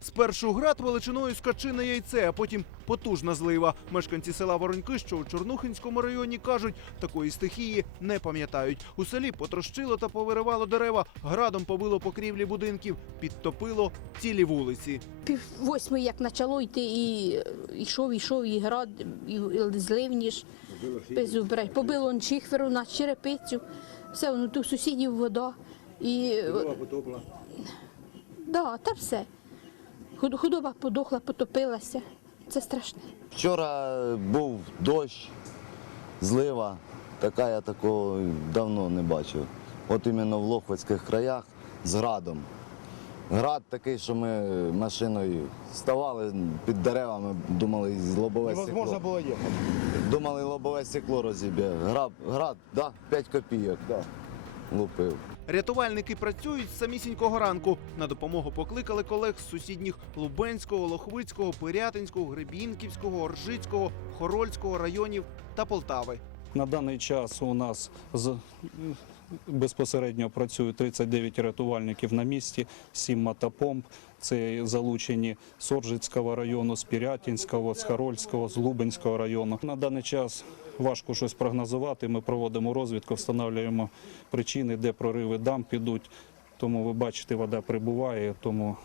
Спершу град величиною з качине яйце, а потім потужна злива. Мешканці села Вороньки, що у Чорнухинському районі, кажуть, такої стихії не пам'ятають. У селі потрощило та повиривало дерева, градом побило покрівлі будинків, підтопило цілі вулиці. Пів восьми, як почало йти, і йшов, йшов, і град, і, і зливні ж. Безубрай. Побило он чихверу на черепицю. Все, воно тут сусідів вода. І, потопла. да, та все. Худ- Худоба подохла, потопилася. Це страшне. Вчора був дощ, злива. Така я такого давно не бачив. От іменно в Лохвицьких краях з градом. Град такий, що ми машиною ставали під деревами, думали, з лобове Невозможно стекло. було їхати. Думали, лобове стекло розіб'є. Град, град, да, 5 копійок, да. лупив. Рятувальники працюють з самісінького ранку. На допомогу покликали колег з сусідніх Лубенського, Лохвицького, Пирятинського, Гребінківського, Оржицького, Хорольського районів та Полтави. На даний час у нас безпосередньо працює 39 рятувальників на місці, 7 мотопомп. Це залучені Соржицького району, з Пірятінського, з з Лубенського району. На даний час важко щось прогнозувати. Ми проводимо розвідку, встановлюємо причини, де прориви дам підуть. Тому ви бачите, вода прибуває, тому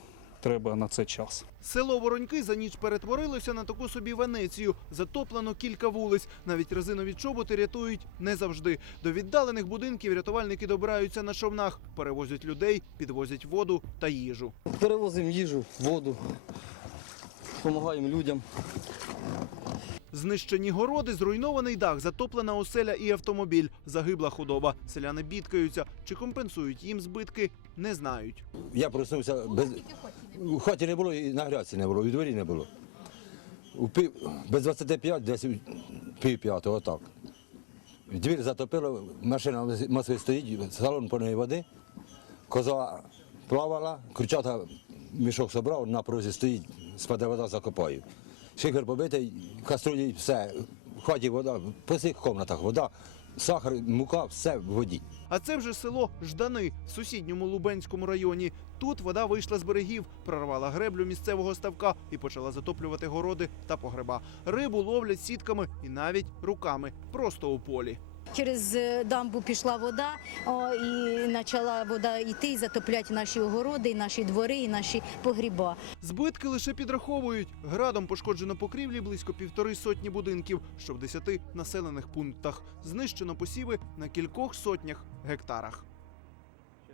треба на це час. Село Вороньки за ніч перетворилося на таку собі Венецію. Затоплено кілька вулиць. Навіть резинові чоботи рятують не завжди. До віддалених будинків рятувальники добираються на човнах, перевозять людей, підвозять воду та їжу. Перевозимо їжу, воду, допомагаємо людям. Знищені городи, зруйнований дах, затоплена оселя і автомобіль, загибла худоба. Селяни бідкаються. Чи компенсують їм збитки, не знають. Я проснувся без у хаті не було і на грядці не було, і в дворі не було. У пів... Без 25, десь пів п'ятого, отак. Двір затопило, машина масові стоїть, салон повний води, коза плавала, курчата мішок собрав, на прозі стоїть, спаде вода, закопаю. Шифер побитий, каструлі, все, в хаті вода, по всіх кімнатах вода, сахар, мука, все в воді. А це вже село Ждани в сусідньому Лубенському районі. Тут вода вийшла з берегів, прорвала греблю місцевого ставка і почала затоплювати городи та погреба. Рибу ловлять сітками і навіть руками, просто у полі. Через е, дамбу пішла вода, о, і почала вода йти і затопляти наші огороди, і наші двори, і наші погріба. Збитки лише підраховують. Градом пошкоджено покрівлі близько півтори сотні будинків, що в десяти населених пунктах. Знищено посіви на кількох сотнях гектарах.